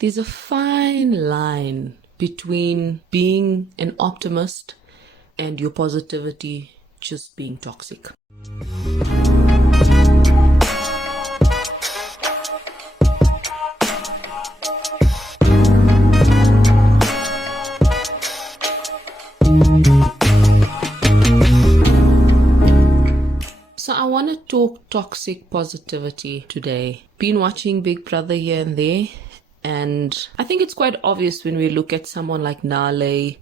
there's a fine line between being an optimist and your positivity just being toxic. So I want to talk toxic positivity today. Been watching Big Brother here and there, and I think it's quite obvious when we look at someone like Nale.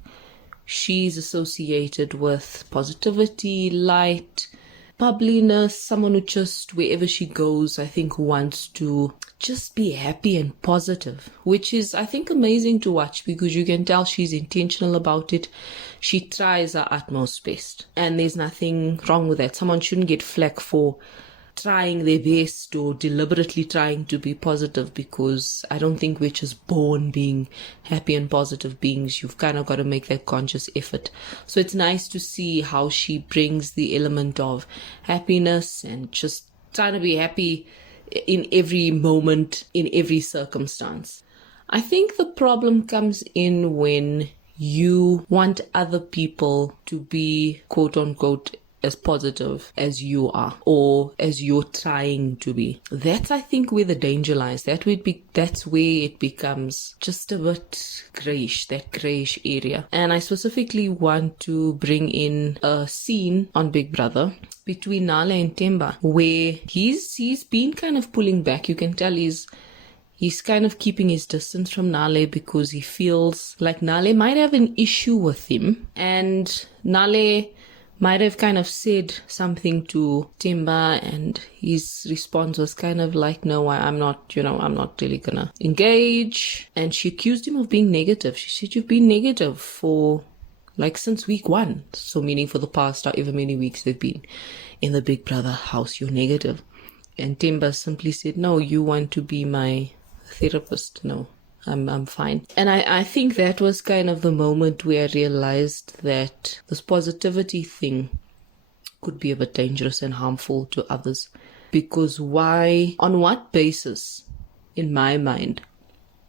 She's associated with positivity, light, bubbliness, someone who just, wherever she goes, I think wants to just be happy and positive, which is, I think, amazing to watch because you can tell she's intentional about it. She tries her utmost best, and there's nothing wrong with that. Someone shouldn't get flack for trying their best or deliberately trying to be positive, because I don't think we're just born being happy and positive beings. You've kind of got to make that conscious effort. So it's nice to see how she brings the element of happiness and just trying to be happy in every moment, in every circumstance. I think the problem comes in when you want other people to be, quote unquote, as positive as you are, or as you're trying to be. That's, I think, where the danger lies. That's where it becomes just a bit grayish, that grayish area. And I specifically want to bring in a scene on Big Brother between Nale and Themba, where he's been kind of pulling back. You can tell he's kind of keeping his distance from Nale because he feels like Nale might have an issue with him, and Nale might have kind of said something to Themba, and his response was kind of like, no, I'm not really gonna engage. And she accused him of being negative. She said, you've been negative for since week 1. So meaning for the past however many weeks they've been in the Big Brother house, you're negative. And Themba simply said, no, you want to be my therapist. No, I'm fine. And I think that was kind of the moment where I realized that this positivity thing could be a bit dangerous and harmful to others. Because why, on what basis, in my mind,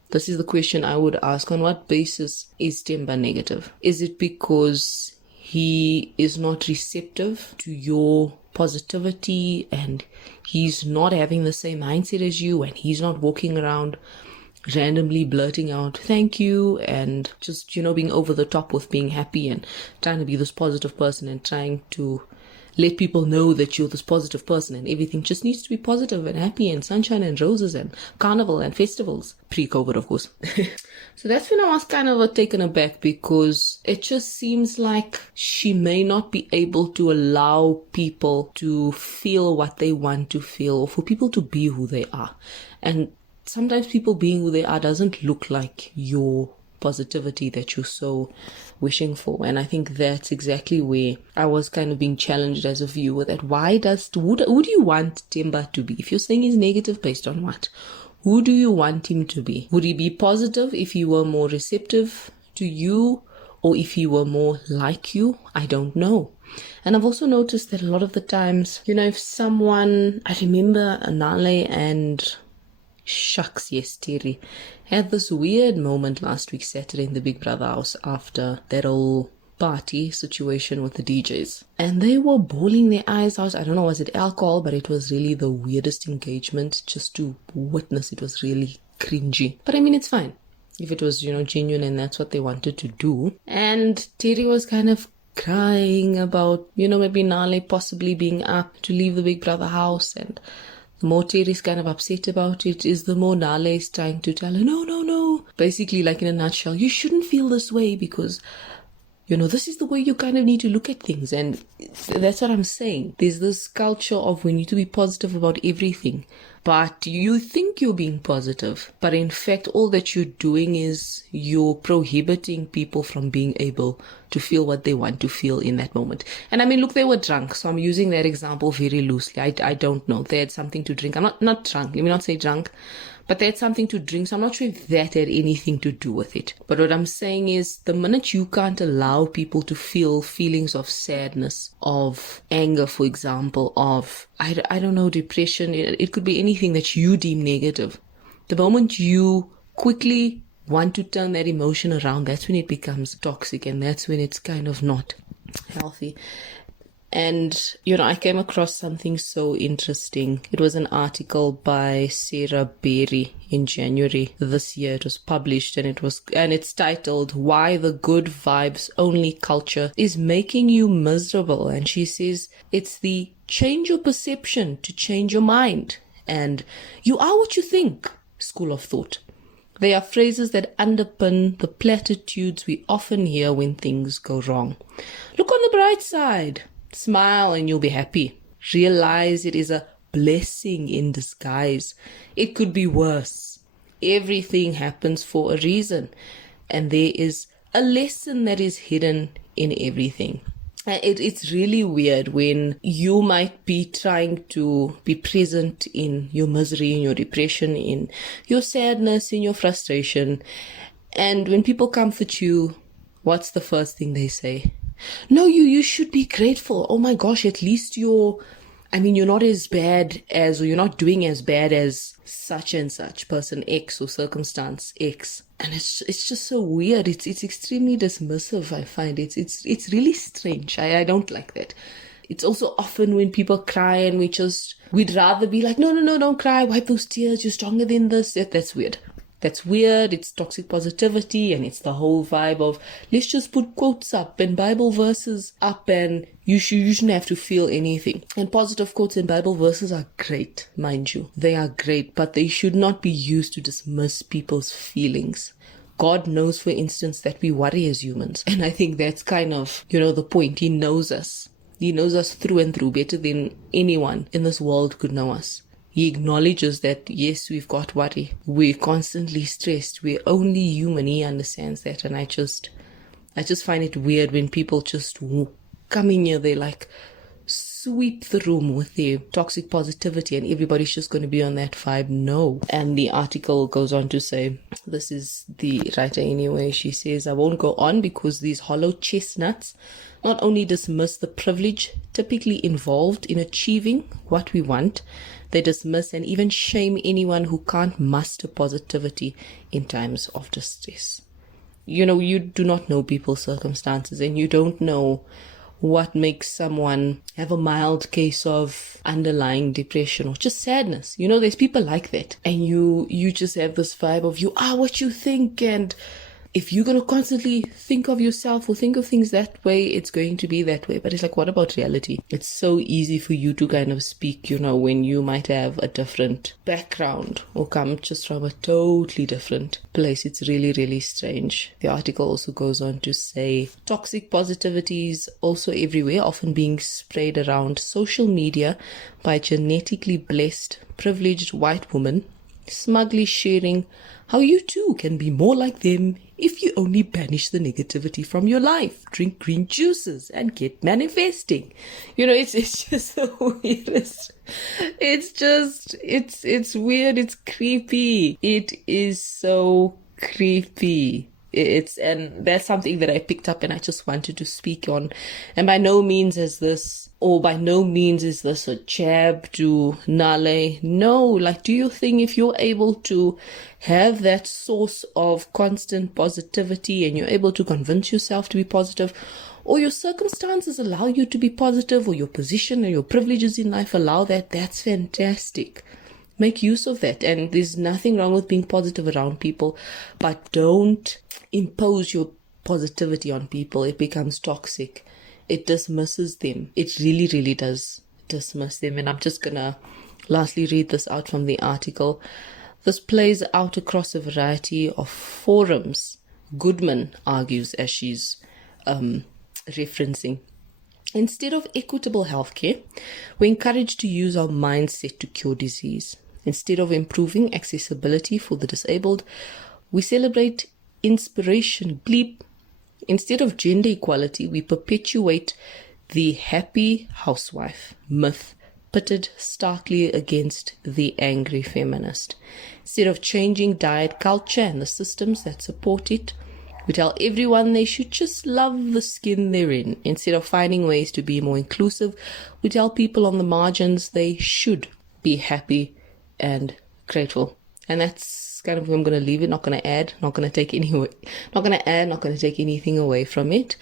this is the question I would ask, on what basis is Themba negative? Is it because he is not receptive to your positivity and he's not having the same mindset as you, and he's not walking around randomly blurting out thank you and just being over the top with being happy and trying to be this positive person and trying to let people know that you're this positive person and everything just needs to be positive and happy and sunshine and roses and carnival and festivals, pre-COVID of course. So that's when I was kind of taken aback, because it just seems like she may not be able to allow people to feel what they want to feel, or for people to be who they are. And sometimes people being who they are doesn't look like your positivity that you're so wishing for. And I think that's exactly where I was kind of being challenged as a viewer, that who do you want Themba to be? If you're saying he's negative, based on what? Who do you want him to be? Would he be positive if he were more receptive to you, or if he were more like you? I don't know. And I've also noticed that a lot of the times, if someone, I remember Nale and Terry had this weird moment last week Saturday in the Big Brother house after that whole party situation with the DJs, and they were bawling their eyes out. I don't know, was it alcohol? But it was really the weirdest engagement just to witness. It was really cringy, but I mean, it's fine if it was genuine and that's what they wanted to do. And Terry was kind of crying about maybe Nale possibly being up to leave the Big Brother house, and the more Terry's kind of upset about it is the more Nale is trying to tell her, no. Basically, like in a nutshell, you shouldn't feel this way because, this is the way you kind of need to look at things. And that's what I'm saying. There's this culture of we need to be positive about everything. But you think you're being positive. But in fact, all that you're doing is you're prohibiting people from being able to feel what they want to feel in that moment. And I mean, look, they were drunk. So I'm using that example very loosely. I don't know. They had something to drink. I'm not drunk. Let me not say drunk. But they had something to drink, so I'm not sure if that had anything to do with it. But what I'm saying is, the minute you can't allow people to feel feelings of sadness, of anger, for example, of, I don't know, depression, it could be anything that you deem negative. The moment you quickly want to turn that emotion around, that's when it becomes toxic, and that's when it's kind of not healthy. And, I came across something so interesting. It was an article by Sarah Berry in January this year. It was published, and it's titled "Why the Good Vibes Only Culture is Making You Miserable." And she says it's the change your perception to change your mind. And you are what you think school of thought. They are phrases that underpin the platitudes we often hear when things go wrong. Look on the bright side. Smile and you'll be happy. Realize it is a blessing in disguise. It could be worse. Everything happens for a reason, and there is a lesson that is hidden in everything. It's really weird when you might be trying to be present in your misery, in your depression, in your sadness, in your frustration, and when people comfort you, what's the first thing they say? No, you should be grateful. Oh my gosh, at least you're not as bad as, or you're not doing as bad as such and such person X or circumstance X. And it's just so weird. It's extremely dismissive, I find. It's really strange. I don't like that. It's also often when people cry and we'd rather be like, no, don't cry. Wipe those tears. You're stronger than this. That's weird. That's weird. It's toxic positivity, and it's the whole vibe of let's just put quotes up and Bible verses up, and you shouldn't have to feel anything. And positive quotes and Bible verses are great, mind you. They are great, but they should not be used to dismiss people's feelings. God knows, for instance, that we worry as humans. And I think that's kind of, the point. He knows us. He knows us through and through better than anyone in this world could know us. He acknowledges that, yes, we've got worry. We're constantly stressed. We're only human. He understands that. And I just find it weird when people just come in here, they like sweep the room with their toxic positivity, and everybody's just going to be on that vibe. No. And the article goes on to say, this is the writer anyway, she says, I won't go on because these hollow chestnuts not only dismiss the privilege typically involved in achieving what we want, they dismiss and even shame anyone who can't muster positivity in times of distress. You do not know people's circumstances, and you don't know what makes someone have a mild case of underlying depression or just sadness. There's people like that. And you just have this vibe of you are what you think, and if you're going to constantly think of yourself or think of things that way, it's going to be that way. But it's like, what about reality? It's so easy for you to kind of speak, when you might have a different background or come just from a totally different place. It's really, really strange. The article also goes on to say, toxic positivity is also everywhere, often being sprayed around social media by genetically blessed, privileged white women, smugly sharing how you too can be more like them if you only banish the negativity from your life, drink green juices, and get manifesting. It's just the weirdest. It's weird. It's creepy. It is so creepy. And that's something that I picked up and I just wanted to speak on. And by no means is this a jab to Nale. No, do your thing. If you're able to have that source of constant positivity and you're able to convince yourself to be positive, or your circumstances allow you to be positive, or your position and your privileges in life allow that, that's fantastic. Make use of that. And there's nothing wrong with being positive around people, but don't impose your positivity on people. It becomes toxic. It dismisses them. It really, really does dismiss them. And I'm just gonna lastly read this out from the article. This plays out across a variety of forums, Goodman argues, as she's referencing. Instead of equitable healthcare, we're encouraged to use our mindset to cure disease. Instead of improving accessibility for the disabled, we celebrate inspiration. Bleep. Instead of gender equality, we perpetuate the happy housewife myth, pitted starkly against the angry feminist. Instead of changing diet culture and the systems that support it, we tell everyone they should just love the skin they're in. Instead of finding ways to be more inclusive, we tell people on the margins they should be happy and grateful. And that's kind of where I'm going to leave it. Not going to add, not going to take not going to add, not going to take anything away from it.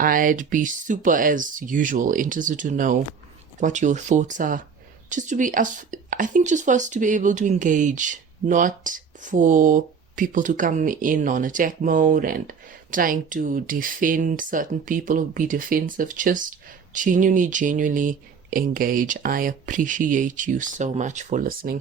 I'd be super, as usual, interested to know what your thoughts are. Just to be us, I think just for us to be able to engage, not for people to come in on attack mode and trying to defend certain people or be defensive. Just genuinely engage. I appreciate you so much for listening.